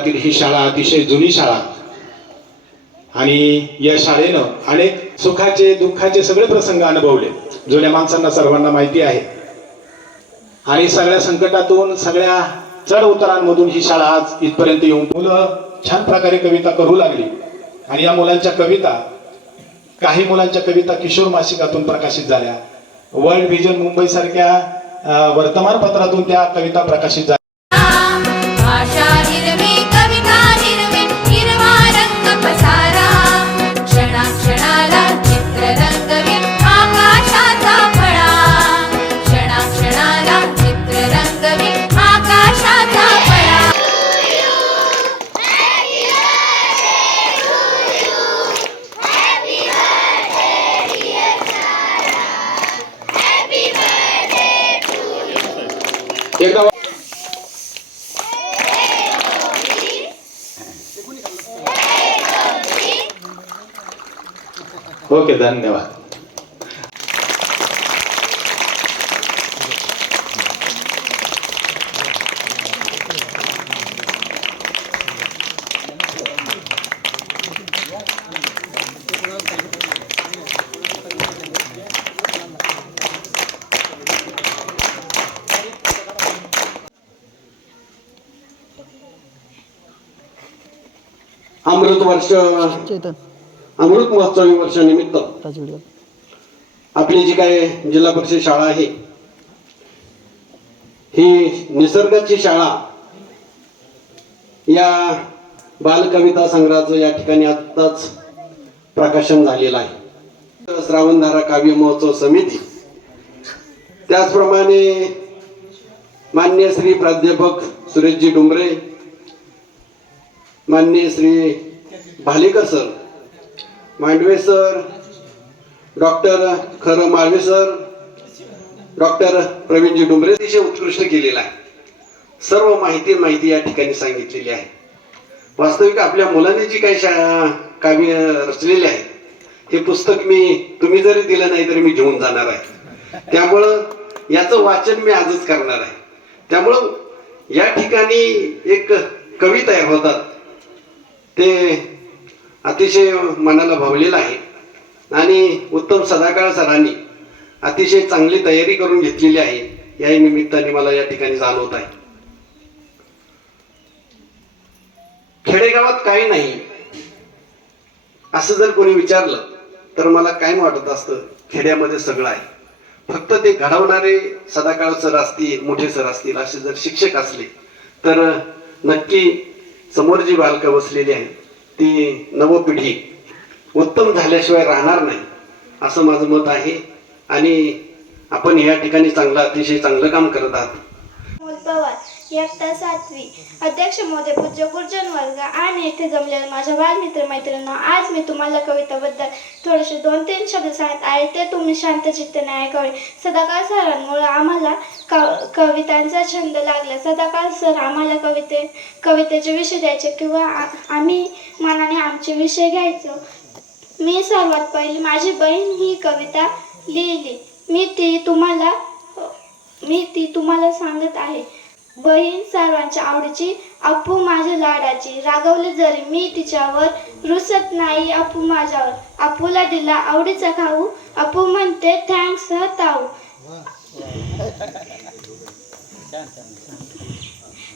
भागातील ही शाळा अतिशय जुनी शाळा. आणि या शाळेनं अनेक सुखाचे दुःखाचे सगळे प्रसंग अनुभवले जुन्या माणसांना सर्वांना माहिती आहे. आणि सगळ्या संकटातून सगळ्या चढ उतारांमधून ही शाळा आज इथपर्यंत येऊन मुलं छान प्रकारे कविता करू लागली. आणि या मुलांच्या कविता काही मुलांच्या कविता किशोर मासिकातून प्रकाशित झाल्या. वर्ल्ड व्हिजन मुंबई सारख्या वर्तमानपत्रातून त्या कविता प्रकाशित झाल्या. धन्यवाद. अमृत वर्ष. चेतन. अमृत महोत्सवी वर्षानिमित्त आपली जी काय जिल्हा परिषद शाळा आहे ही निसर्गाची शाळा या बालकविता संग्रहाचं या ठिकाणी आत्ताच प्रकाशन झालेलं आहे. श्रावणधारा काव्य महोत्सव समिती. त्याचप्रमाणे मान्य श्री प्राध्यापक सुरेशजी डुंबरे मान्य Shri Bhalekar sir Mandve sir doctor खरं माळवे सर डॉक्टर प्रवीणजी डुंबरे अतिशय उत्कृष्ट केलेला आहे. सर्व माहिती माहिती या ठिकाणी सांगितलेली आहे. वास्तविक आपल्या मुलांनी जी काही शा काव्य रचलेली आहे हे पुस्तक मी तुम्ही जरी दिलं नाही तरी मी घेऊन जाणार आहे. त्यामुळं याचं वाचन मी आजच करणार आहे. त्यामुळं या ठिकाणी एक कवी तयार होतात. ते अतिशय मनाला भावलेला आहे. आणि उत्तम सदाकाळ सरांनी अतिशय चांगली तयारी करून घेतलेली आहे. या निमित्ताने मला या ठिकाणी जाणवत आहे. खेडेगावात काही नाही. असं जर कोणी विचारलं तर मला काय वाटत असतं खेड्यामध्ये सगळं आहे. फक्त ते घडवणारे सदाकाळ सर असतील मोठे सर असतील असे जर शिक्षक असले तर नक्की समोर जी बालकं बसलेली आहेत ती नवपिढी उत्तम झाल्याशिवाय राहणार नाही असं माझं मत आहे. आणि आपण या ठिकाणी चांगलं अतिशय चांगलं काम करत आहात. इयत्ता सातवी. अध्यक्ष महोदय पूज्य गुरुजन वर्ग आणि येथे जमलेल्या माझ्या बालमित्र मैत्रिणींना आज मी तुम्हाला कविताबद्दल थोडेसे दोन तीन शब्द सांगत आहे. ते तुम्ही शांत चित्ताने ऐकावे सदाकाळ सरांमुळे आम्हाला क कवितांचा छंद लागला. सदाकाळ सर आम्हाला कविते कवितेचे विषय द्यायचे किंवा आ- आम्ही मनाने आमचे विषय घ्यायचो. मी सर्वात पहिली माझी बहीण ही कविता लिहिली. मी ती तुम्हाला मी ती तुम्हाला सांगत आहे. बहीण सर्वांच्या आवडीची अप्पू माझ्या लाडाची. रागवले जरी मी तिच्यावर रुसत नाही अप्पू माझ्यावर. अप्पूला दिला आवडीचा खाऊ अप्पू म्हणते थँक्स ह ताऊ.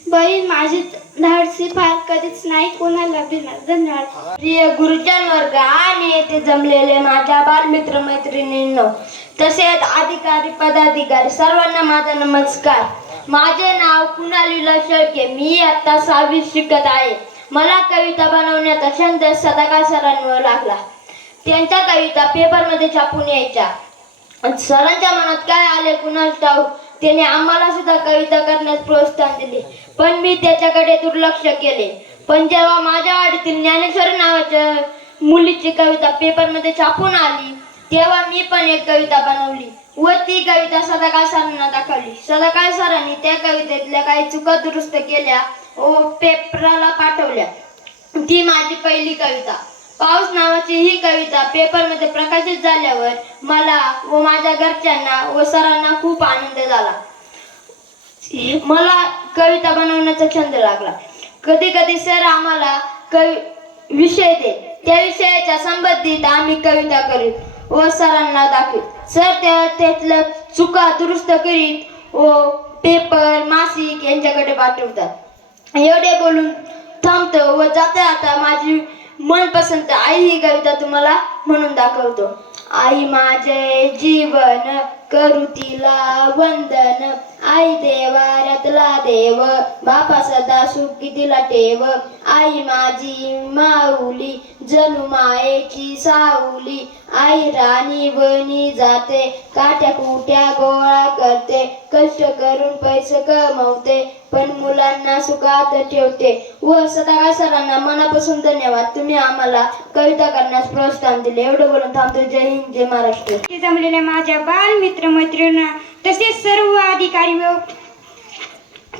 बहीण माझी धाडसी फार कधीच नाही कोणाला भिणार धन्यवाद. प्रिय गुरुजन वर्ग आणि येथे जमलेले माझ्या बालमित्र मैत्रिणींनो तसेच अधिकारी पदाधिकारी सर्वांना माझा नमस्कार. माझे नाव कुणालीला शेळके मी आता सहावीत शिकत आहे. मला कविता बनवण्याचा छंद सदाकाळ सरांवर लागला. त्यांच्या कविता पेपरमध्ये छापून यायच्या. सरांच्या मनात काय आले कुणास ठाऊक त्याने आम्हाला सुद्धा कविता करण्यास प्रोत्साहन दिले. पण मी त्याच्याकडे दुर्लक्ष केले. पण जेव्हा माझ्या वाडीतील ज्ञानेश्वरी नावाच्या मुलीची कविता पेपरमध्ये छापून आली तेव्हा मी पण एक कविता बनवली. व ती कविता सदाकाळ सरांना दाखवली. सदाकाळ सरांनी त्या कवितेतल्या काही चुका दुरुस्त केल्या व पेपराला पाठवल्या. ती माझी पहिली कविता. पाऊस नावाची ही कविता पेपरमध्ये प्रकाशित झाल्यावर मला व माझ्या घरच्यांना व सरांना खूप आनंद झाला. मला कविता बनवण्याचा छंद लागला. कधी कधी सर आम्हाला कवि विषय दे त्या विषयाच्या संबंधित आम्ही कविता करीत व सरांना दाखवीत. सर त्या त्यातलं चुका दुरुस्त करीत व पेपर मासिक यांच्याकडे पाठवतात. एवढे बोलून थांबतो व जाता जाता माझी मनपसंत आई ही कविता तुम्हाला म्हणून दाखवतो. आई माझे जीवन करू तिला वंदन. आई देवाऱ्यातला देव बापा सदा सुखी तिला ठेव. आई माझी माऊली जणू मायेची साऊली आई राणी बनी जाते काट्या कुट्या गोळा करते. कष्ट करून पैसे कमवते पण मुलांना सुखात ठेवते. व सदा सरांना मनापासून धन्यवाद. तुम्ही आम्हाला कविता करण्यास प्रोत्साहन दिले. एवढं बोलून थांबतो. जय हिंद जय महाराष्ट्र. इथे जमलेल्या माझ्या बाल मित्रमैत्रिणींना तसेच सर्व अधिकारी व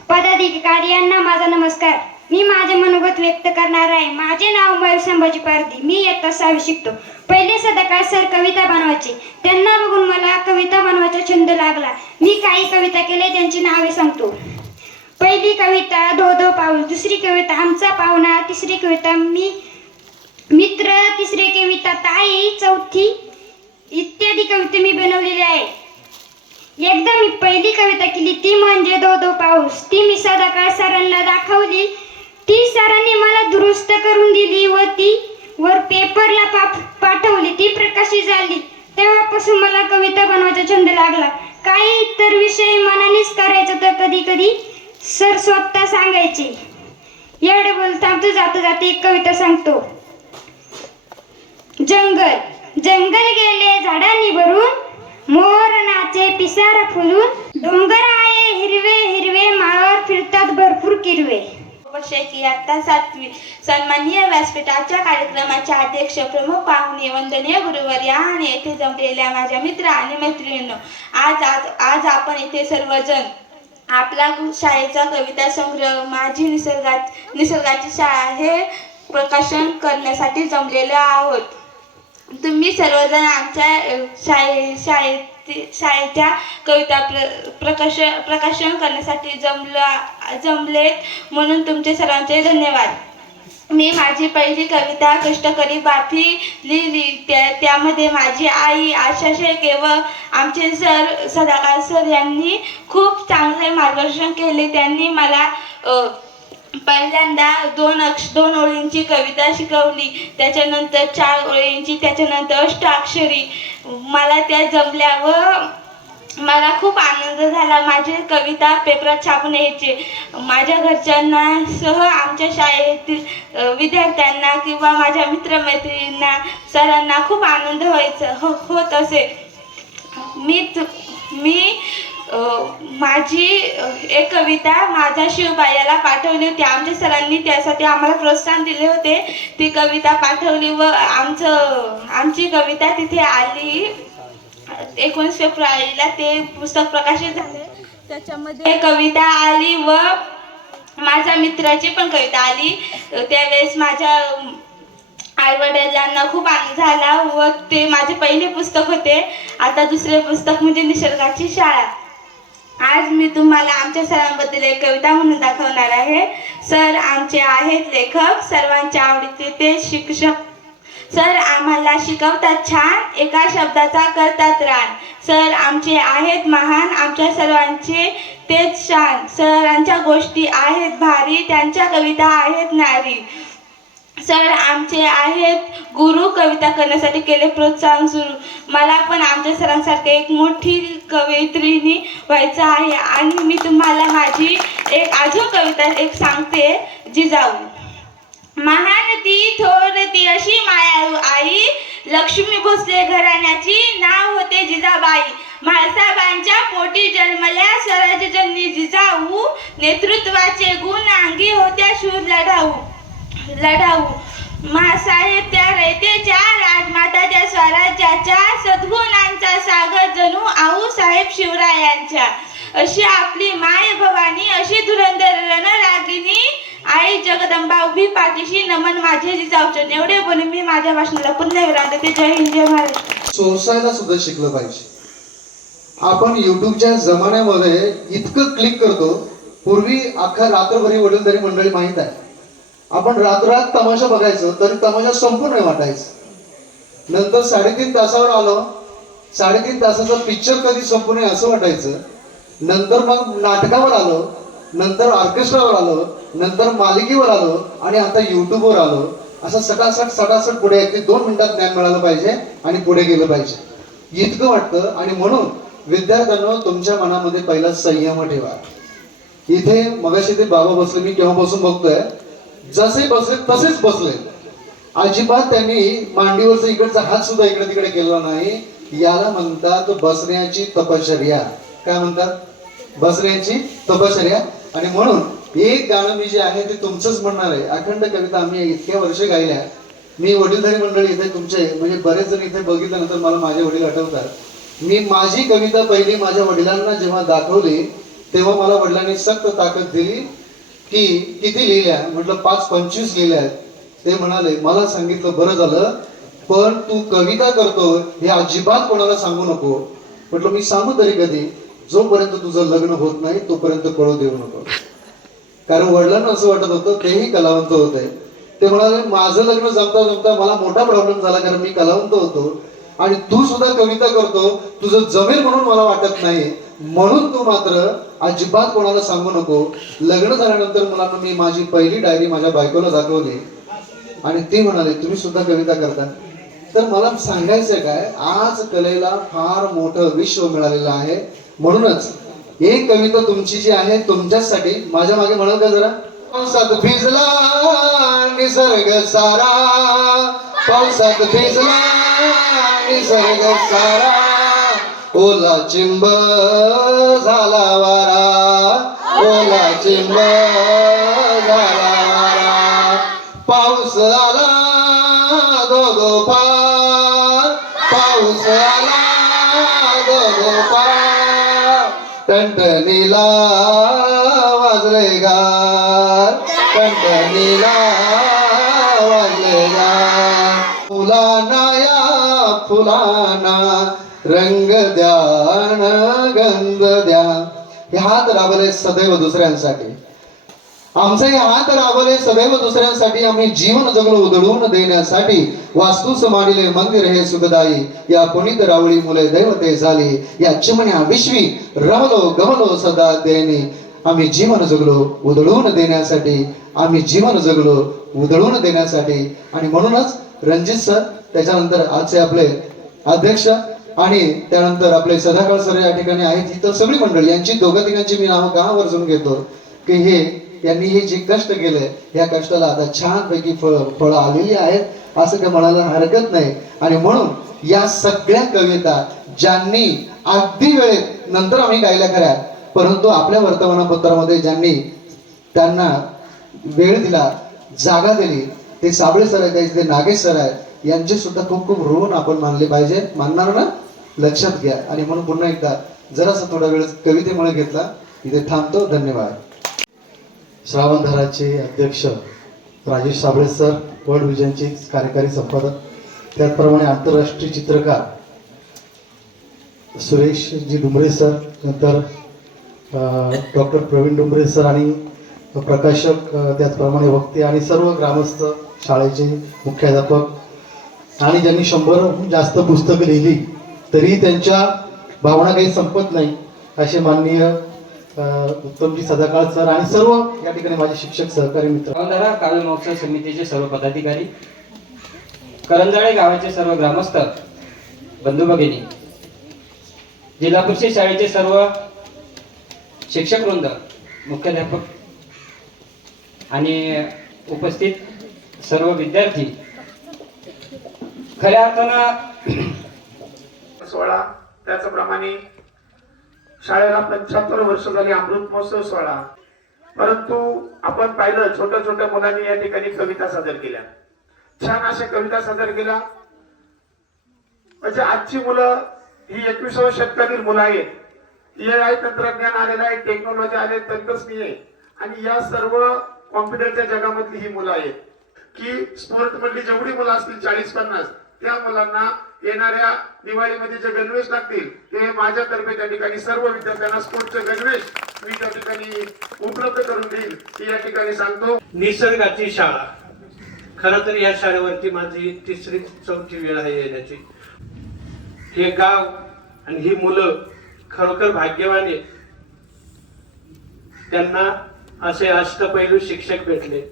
पदाधिकारी यांना माझा नमस्कार. मी माझे मनोगत व्यक्त करणार आहे. माझे नाव मयूर संभाजी पारधी. मी इयत्ता सहावी शिकतो. पहिले सदाकाळ सर कविता बनवायचे. त्यांना बघून मला कविता बनवायचा छंद लागला. मी काही कविता केले त्यांची नावे सांगतो. पहिली कविता धो धो पाऊस दुसरी कविता आमचा पाहुणा. तिसरी कविता मी मित्र. तिसरी कविता ताई. चौथी इत्यादी कविता मी बनवलेली आहे. एकदा मी पहिली कविता केली ती म्हणजे दो दो पाऊस. ती मी सदाकाळ सरांना दाखवली. ती सरांनी मला दुरुस्त करून दिली व ती वर पेपरला पा पाठवली. ती प्रकाशित झाली. तेव्हापासून मला कविता बनवायचा छंद लागला. काही इतर विषय मनानेच करायचं तर कधी कधी सर स्वतः सांगायचे. एवढे बोलता तू जातो जाते एक कविता सांगतो. जंगल. जंगल गेले झाडांनी भरून मोर नाचे फुलून डोंगर आहे हिरवे हिरवे माळावर फिरतात भरपूर किरवे. वर्ष इयत्ता सातवी सन्माननीय व्यासपीठाच्या कार्यक्रमाचे अध्यक्ष प्रमुख पाहुणे वंदनीय या आणि येथे जमलेल्या माझ्या मित्र आणि मैत्रिणींनो आज आज आज आपण येथे सर्वजण आपला शाळेचा कविता संग्रह माझी निसर्गात निसर्गाची शाळा हे प्रकाशन करण्यासाठी जमलेलो आहोत. तुम्ही सर्वजण आमच्या शाळे शाळे शाळेत शाळेच्या कविता प्र प्रकाश प्रकाशन करण्यासाठी जमलं जमलेत. म्हणून तुमचे सर्वांचे धन्यवाद. मी माझी पहिली कविता कष्टकरी बाफी लिहिली. त्या त्यामध्ये माझी आई आशा शेळके व आमचे सर सदाकाळ सर यांनी खूप चांगले मार्गदर्शन केले. त्यांनी मला पहिल्यांदा दोन अक्ष दोन ओळींची कविता शिकवली. त्याच्यानंतर चार ओळींची त्याच्यानंतर अष्टाक्षरी. मला त्या जमल्या व मला खूप आनंद झाला. माझे कविता पेपरात छापून यायचे. माझ्या घरच्यांना सह आमच्या शाळेतील विद्यार्थ्यांना किंवा माझ्या मित्रमैत्रिणींना सरांना खूप आनंद व्हायचं हो होत असे. मी मी माझी एक कविता माझ्या शिवबायाला पाठवली होती. आमच्या सरांनी त्यासाठी आम्हाला प्रोत्साहन दिले होते. ती कविता पाठवली व आमचं आमची कविता तिथे आली. एकोणीस फेब्रुवारीला ते पुस्तक प्रकाशित झाले. त्याच्यामध्ये कविता आली व माझ्या मित्राची पण कविता आली. त्यावेळेस माझ्या आई वडिलांना खूप आनंद झाला व ते माझे पहिले पुस्तक होते. आता दुसरे पुस्तक म्हणजे निसर्गाची शाळा. आज मी तुम्हाला आमच्या सरांबद्दल एक कविता म्हणून दाखवणार आहे. सर आमचे आहेत लेखक सर्वांच्या आवडीचे ते शिक्षक. सर आम्हाला शिकवतात छान एका शब्दाचा करतात रान. सर आमचे आहेत महान आमच्या सर्वांचे तेच शान. सरांच्या गोष्टी आहेत भारी त्यांच्या कविता आहेत नारी. सर आमचे आहेत गुरु कविता करण्यासाठी केले प्रोत्साहन सुरू. मला पण आमच्या सरांसारखे एक मोठी कवयित्रीनी व्हायचं आहे आणि मी तुम्हाला माझी एक अजून कविता एक सांगते जिजाऊ महान ती थोर ती अशी मायाळू आई लक्ष्मी भोसले घराण्याची नाव होते जिजाबाई. म्हाळसाबाईंच्या पोटी जन्मल्या स्वराज्यजननी जिजाऊ. नेतृत्वाचे गुण अंगी होत्या शूर लढाऊ लढाऊ. मासाहेब त्या रयतेच्या राजमाताच्या स्वराज्याच्या सद्गुणांचा सागर जणू आऊ साहेब शिवरायांच्या. अशी आपली माय भवानी अशी धुरंधर रणरागिनी आई जगदंबा उभी पाठीशी नमन माझे जिजाऊचे एवढे बोलून मी माझ्या भाषणाला पुन्हा विराम देते. जय हिंद जय महाराष्ट्र सोसायला सुद्धा शिकलं पाहिजे. आपण युट्यूबच्या जमान्यामध्ये इतकं क्लिक करतो पूर्वी अख्खा रात्रभरी वडीलधारी मंडळी माहीत आहे. आपण रात्रात तमाशा बघायचो तरी तमाशा संपूर्ण वाटायचं. नंतर साडेतीन तासावर आलो. साडेतीन तासाचा पिक्चर कधी संपू आहे असं वाटायचं. नंतर मग नाटकावर आलो नंतर ऑर्केस्ट्रावर आलो नंतर मालिकेवर आलो आणि आता युट्यूबवर आलो. असं सटासट सटासट पुढे अगदी दोन मिनिटात ज्ञान मिळालं पाहिजे आणि पुढे गेलं पाहिजे. इतकं वाटतं आणि म्हणून विद्यार्थ्यांना तुमच्या मनामध्ये पहिला संयम ठेवा. इथे मगाशी ते बाबा बसले मी केव्हापासून बघतोय जसे बसले तसेच बसले. अजिबात त्यांनी मांडीवरचा इकडचा हात सुद्धा इकडे तिकडे केला नाही. याला म्हणतात बसण्याची तपश्चर्या. काय म्हणतात? बसण्याची तपश्चर्या. आणि म्हणून एक गाणं मी जे आहे ते तुमचंच म्हणणार आहे. अखंड कविता आम्ही इतक्या वर्ष गायल्या. मी वडीलधारी मंडळी इथे तुमचे म्हणजे बरेच जण इथे बघितल्यानंतर मला माझे वडील आठवतात. मी माझी कविता पहिली माझ्या वडिलांना जेव्हा दाखवली तेव्हा मला वडिलांनी सक्त ताकद दिली. की किती लिहिल्या म्हटलं पाच पंचवीस लिहिल्या आहेत. ते म्हणाले मला सांगितलं बरं झालं पण तू कविता करतो हे अजिबात कोणाला सांगू नको. म्हटलं मी सांगू तरी कधी? जोपर्यंत तुझं लग्न होत नाही तोपर्यंत कळू देऊ नको. कारण वडिलांना असं वाटत होतं तेही कलावंत होते. ते म्हणाले माझं लग्न जमता जमता मला मोठा प्रॉब्लेम झाला कारण मी कलावंत होतो. आणि तू सुद्धा कविता करतो. तुझं जमेल म्हणून मला वाटत नाही. म्हणून तू मात्र अजिबात कोणाला सांगू नको. लग्न झाल्यानंतर मुलांना मी माझी पहिली डायरी माझ्या बायकोला दाखवली. आणि ती म्हणाले तुम्ही सुद्धा कविता करता. तर मला सांगायचं काय आज कलेला फार मोठं विश्व मिळालेलं आहे. म्हणूनच एक कविता तुमची जी आहे तुमच्यासाठी माझ्या मागे म्हणाल का जरा. पावसात भिजला निसर्ग सारा. पावसात भिजला निसर्ग सारा. ओला चिंब झाला वारा. ओला चिंब झाला द्या हे हात राबले सदैव दुसऱ्यांसाठी. आमचे हे हात राबले सदैव दुसऱ्यांसाठी आम्ही जीवन जगलो उधळून देण्यासाठी. वास्तूस मांडिले मंदिर हे सुखदायी या पुनीत रावळी मुले दैवते झाली. या चिमण्या विश्वी रमलो गमलो सदा देणे. आम्ही जीवन जगलो उधळून देण्यासाठी आम्ही जीवन जगलो उधळून देण्यासाठी. आणि म्हणूनच रणजित सर त्याच्यानंतर आजचे आपले अध्यक्ष आणि त्यानंतर आपले सदाकाळ सर या ठिकाणी आहेत. इतर सगळी मंडळी यांची दोघं तिघांची मी नावं का वर्जून घेतो की हे यांनी हे जे कष्ट केले या कष्टाला आता छानपैकी फळ फळं आलेली आहेत असं काय म्हणायला हरकत नाही. आणि म्हणून या सगळ्या कविता ज्यांनी अगदी वेळेत नंतर आम्ही गायल्या खऱ्या परंतु आपल्या वर्तमानपत्रामध्ये ज्यांनी त्यांना वेळ दिला जागा दिली ते साबळे सर आहेत ते नागेश सर आहेत यांचे सुद्धा खूप खूप ऋण आपण मानले पाहिजे मानणार ना? लक्षात घ्या. आणि म्हणून पुन्हा एकदा जरासा थोडा वेळ कवितेमुळे घेतला इथे थांबतो. धन्यवाद. श्रावणधाराचे अध्यक्ष राजेश साबळे सर वर्ल्ड विजनचे कार्यकारी संपादक त्याचप्रमाणे आंतरराष्ट्रीय चित्रकार सुरेशजी डुंबरे सर नंतर डॉक्टर प्रवीण डुंबरे सर आणि प्रकाशक त्याचप्रमाणे वक्ते आणि सर्व ग्रामस्थ शाळेचे मुख्याध्यापक. आणि ज्यांनी शंभरहून जास्त पुस्तकं लिहिली तरीही त्यांच्या भावना काही संपत नाही असे माननीय उत्तमजी सदाकाळ सर आणि सर्व या ठिकाणी माझे शिक्षक सहकारी मित्र. काव्य महोत्सव समितीचे सर्व पदाधिकारी करंजाळे गावाचे सर्व ग्रामस्थ बंधू भगिनी जिल्हा परिषद शाळेचे सर्व शिक्षक वृंद मुख्याध्यापक आणि उपस्थित सर्व विद्यार्थी खऱ्या अर्थानं सोहळा. त्याचप्रमाणे शाळेला पंच्याहत्तर वर्ष झाली अमृत महोत्सव सोहळा. परंतु आपण पाहिलं छोट्या छोट्या मुलांनी या ठिकाणी कविता सादर केल्या. छान अशा कविता सादर केल्या. म्हणजे आजची मुलं ही एकविसाव्या शतकातील मुलं आहेत. ए आय तंत्रज्ञान आलेलं आहे टेक्नॉलॉजी आले तंत्रज्ञ आणि या सर्व कॉम्प्युटरच्या जगामधली ही मुलं आहेत. की स्पोर्ट मधली जेवढी मुलं असतील चाळीस पन्नास त्या मुलांना येणाऱ्या दिवाळीमध्ये जे गणवेश लागतील ते माझ्यातर्फे त्या ठिकाणी सर्व विद्यार्थ्यांना स्पोर्टचे गणवेश मी त्या ठिकाणी उपलब्ध करून देईल ही या ठिकाणी सांगतो. निसर्गाची शाळा. खरं तर या शाळेवरती माझी तिसरी चौथी वेळ आहे येण्याची. हे गाव आणि ही मुलं खरोखर भाग्यवान आहेत. त्यांना असे अष्टपैलू शिक्षक भेटले.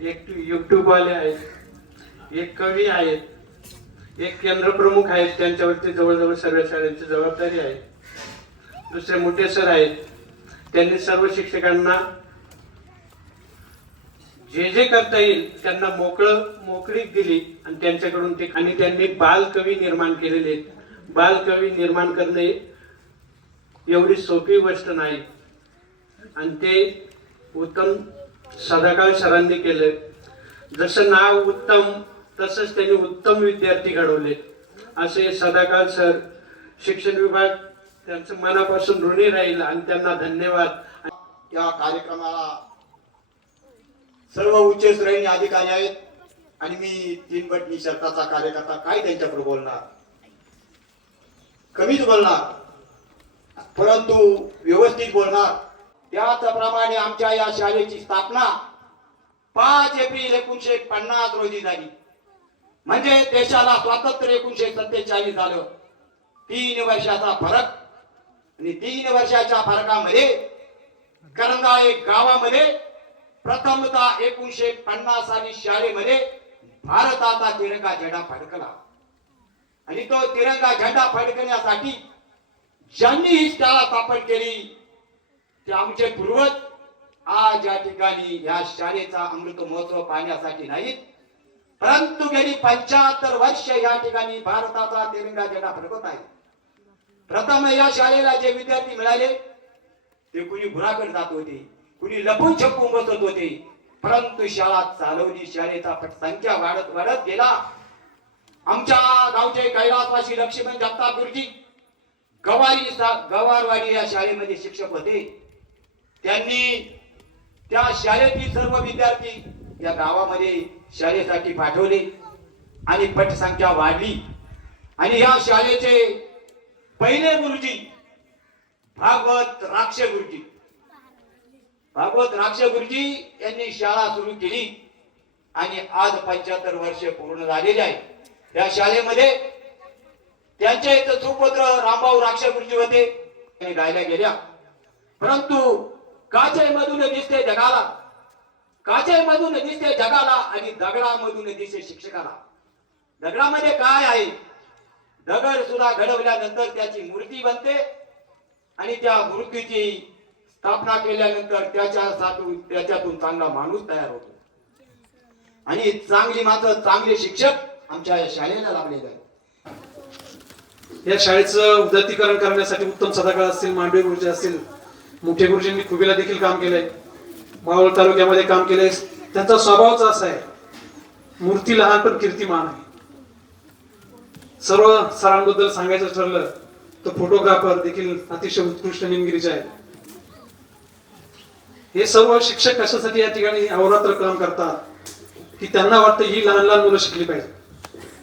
एक युट्यूब वाले आहेत एक कवी आहेत. एक केंद्र प्रमुख आहेत त्यांच्यावरती जवळजवळ सर्व शाळांची जबाबदारी आहे. दुसरे मोठे सर आहेत. त्यांनी सर्व शिक्षकांना जे जे करता येईल त्यांना मोकळं मोकळीक दिली आणि त्यांच्याकडून ते आणि त्यांनी बालकवी निर्माण केलेले आहेत. बालकवी निर्माण करणे एवढी सोपी गोष्ट नाही. आणि ते उत्तम सदाकाळ सरांनी केले. जसं नाव उत्तम तसंच त्यांनी उत्तम विद्यार्थी घडवले. असे सदाकाळ सर शिक्षण विभाग त्यांचं मनापासून ऋणी राहील आणि त्यांना धन्यवाद. या कार्यक्रमाला सर्व उच्च श्रेणी अधिकारी आहेत आणि मी तीन बट शर्ताचा कार्यकर्ता काय त्यांच्याकडे बोलणार? कमीच बोलणार परंतु व्यवस्थित बोलणार. त्याचप्रमाणे आमच्या या शाळेची स्थापना पाच एप्रिल एकोणीशे पन्नास रोजी झाली. म्हणजे देशाला स्वातंत्र्य एकोणीशे सत्तेचाळीस झालं. तीन वर्षाचा फरक आणि तीन वर्षाच्या फरकामध्ये करंदाळे गावामध्ये प्रथमतः एकोणीशे पन्नास साली शाळेमध्ये भारताचा तिरंगा झेंडा फडकला. आणि तो तिरंगा झेंडा फडकण्यासाठी ज्यांनी ही शाळा स्थापन केली ते आमचे पूर्वज आज या ठिकाणी या शाळेचा अमृत महोत्सव पाहण्यासाठी नाहीत. परंतु गेली पंच्याहत्तर वर्ष या ठिकाणी भारताचा तिरंगा झेंडा फडकत आहे. प्रथम या शाळेला जे विद्यार्थी मिळाले ते कुणी घुराकडे जात होते कुणी लपून छपून बसत होते. परंतु शाळा चालवली शाळेचा संख्या वाढत वाढत गेला. आमच्या गावचे कैलासवासी लक्ष्मण जगताप गुरुजी गवारी गवारवाडी या शाळेमध्ये शिक्षक होते. त्यांनी त्या शाळेतील सर्व विद्यार्थी या गावामध्ये शाळेसाठी पाठवले आणि पटसंख्या वाढली. आणि या शाळेचे पहिले गुरुजी भागवत राक्ष गुरुजी. भागवत राक्ष गुरुजी यांनी शाळा सुरू केली आणि आज पंच्याहत्तर वर्ष पूर्ण झालेले आहे. या शाळेमध्ये त्यांच्या इथं सुपुत्र रामभाऊ राक्ष गुरुजी होते. गायल्या गेल्या. परंतु काचे मधून दिसते जगाला काचेमधून दिसते जगाला आणि दगडामधून दिसते शिक्षकाला. दगडामध्ये काय आहे? दगड सुद्धा घडवल्यानंतर त्याची मूर्ती बनते आणि त्या मूर्तीची स्थापना केल्यानंतर त्याच्या त्याच्यातून चांगला माणूस तयार होतो. आणि चांगली मात्र चांगले शिक्षक आमच्या या शाळेला लाभलेले आहेत. या शाळेचं उदतीकरण करण्यासाठी उत्तम सदाकाळ असतील मांडवे गुरुजी असतील मोठे गुरुजींनी खुबीला देखील काम केलंय. मावळ तालुक्यामध्ये काम केलेस त्यांचा स्वभावच असा आहे. मूर्ती लहान पण कीर्तिमान आहे. सर्व सरांबद्दल सांगायचं ठरलं तर फोटोग्राफर देखील अतिशय उत्कृष्ट निमगिरीचे आहेत. हे सर्व शिक्षक कशासाठी या ठिकाणी अवरात्र काम करतात? की त्यांना वाटतं ही लहान लहान मुलं शिकली पाहिजे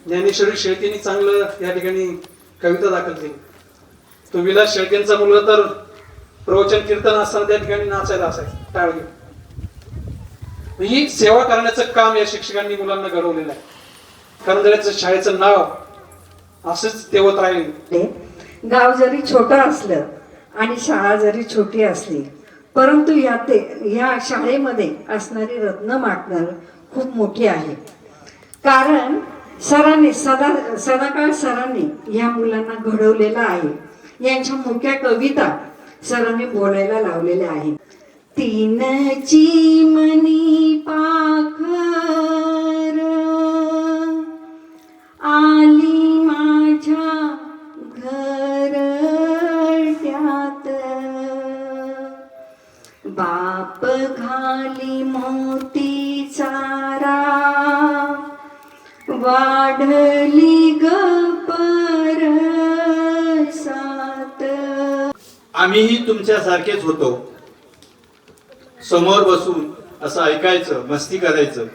ज्ञानेश्वरी शेळकेंनी चांगलं या ठिकाणी कविता दाखल केली. तो विलास शेळकेंचा मुलगा तर प्रवचन कीर्तन असताना त्या ठिकाणी नाचायला असायचं टाळ घेऊन ही सेवा करण्याचं काम या शिक्षकांनी मुलांना घडवलेलं आहे. करंदळ्याचं शाळेचं नाव असंच तेवत राहील. गाव जरी छोटं असलं आणि शाळा जरी छोटी असली परंतु या ते या शाळेमध्ये असणारी रत्न मागणार खूप मोठी आहे. कारण सरांनी सदा सदाकाळ सरांनी या मुलांना घडवलेलं आहे. यांच्या मोठ्या कविता सरांनी बोलायला लावलेल्या आहेत. तीन चिमणी पाखर. आली माझ्या घरट्यात. बाप घाली मोती चारा वाढली गपर सात आम्हीही तुमच्यासारखेच होतो. समोर बसून असं ऐकायचं मस्ती करायचं.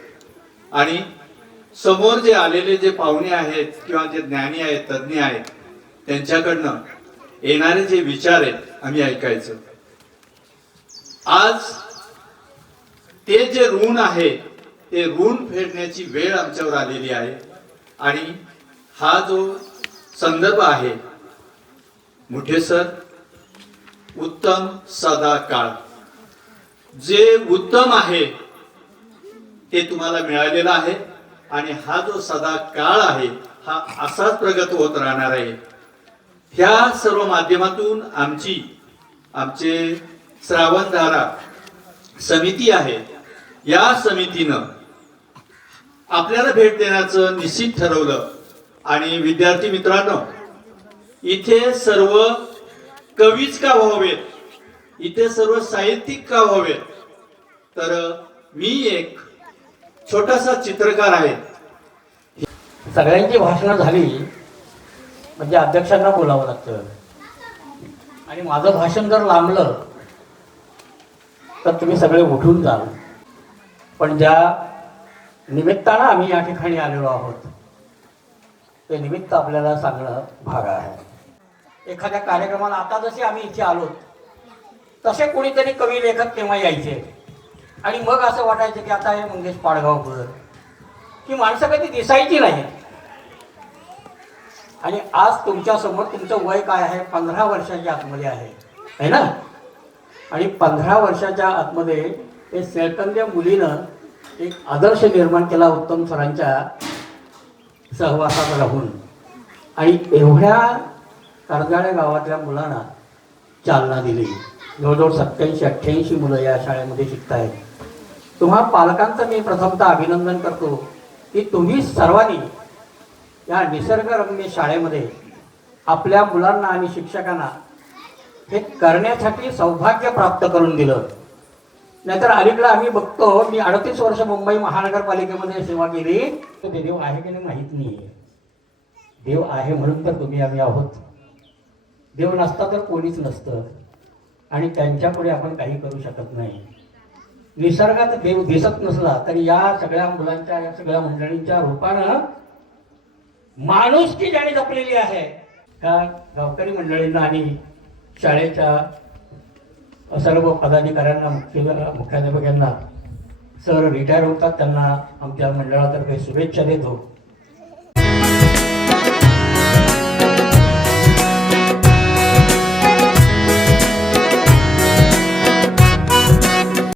आणि समोर जे आलेले जे पाहुणे आहेत किंवा जे ज्ञानी आहेत तज्ज्ञ आहेत त्यांच्याकडनं येणारे जे विचार आहेत आम्ही ऐकायचं. आज ते जे ऋण आहे ते ऋण फेडण्याची वेळ आमच्यावर आलेली आहे. आणि हा जो संदर्भ आहे मुठे सर उत्तम सदा काळ जे उत्तम आहे ते तुम्हाला मिळालेलं आहे. आणि हा जो सदा काळ आहे हा असाच प्रगत होत राहणार आहे. ह्या सर्व माध्यमातून आमची आमचे श्रावणधारा समिती आहे. या समितीनं आपल्याला भेट देण्याचं निश्चित ठरवलं. आणि विद्यार्थी मित्रांनो इथे सर्व कवीच का व्हावेत? इथे सर्व साहित्यिक का व्हावेत? तर मी एक छोटासा चित्रकार आहे. सगळ्यांची भाषणं झाली म्हणजे अध्यक्षांना बोलावं लागतं. आणि माझं भाषण जर लांबलं तर तुम्ही सगळे उठून जाल. पण ज्या निमित्तानं आम्ही या ठिकाणी आलेलो आहोत ते निमित्त आपल्याला सांगणं भाग आहे. एखाद्या कार्यक्रमाला आता जसे आम्ही इथे आलो तसे कोणीतरी कवी लेखक तेव्हा यायचे. आणि मग असं वाटायचं की आता हे मंगेश पाडगावकर. ही माणसं कधी दिसायची नाही आणि आज तुमच्यासमोर तुमचं वय काय आहे? पंधरा वर्षाच्या आतमध्ये आहे. है ना? आणि पंधरा वर्षाच्या आतमध्ये ते सेळकंद्या मुलीनं एक आदर्श निर्माण केला उत्तम सरांच्या सहवासात राहून. आणि एवढ्या कर्जाळ्या गावातल्या मुलांना चालना दिली. जवळजवळ सत्याऐंशी अठ्ठ्याऐंशी मुलं या शाळेमध्ये शिकत आहेत तुम्हा पालकांचं मी प्रथमतः अभिनंदन करतो की तुम्ही सर्वांनी या निसर्गरम्य शाळेमध्ये आपल्या मुलांना आणि शिक्षकांना हे करण्यासाठी सौभाग्य प्राप्त करून दिलं. नाहीतर अलीकडे आम्ही बघतो मी अडतीस वर्ष मुंबई महानगरपालिकेमध्ये सेवा केली. तर ते देव आहे की नाही माहीत नाही देव आहे म्हणून तर तुम्ही आम्ही आहोत. देव नसता तर कोणीच नसतं. आणि त्यांच्यापुढे आपण काही करू शकत नाही. निसर्गात देव दिसत नसला तरी या सगळ्या मुलांच्या या सगळ्या मंडळींच्या रूपानं माणुसकी ज्याने जपलेली आहे त्या गावकरी मंडळींना आणि शाळेच्या सर्व पदाधिकाऱ्यांना मुख्य मुख्याध्यापक यांना सर रिटायर होतात त्यांना आमच्या मंडळातर्फे शुभेच्छा देतो.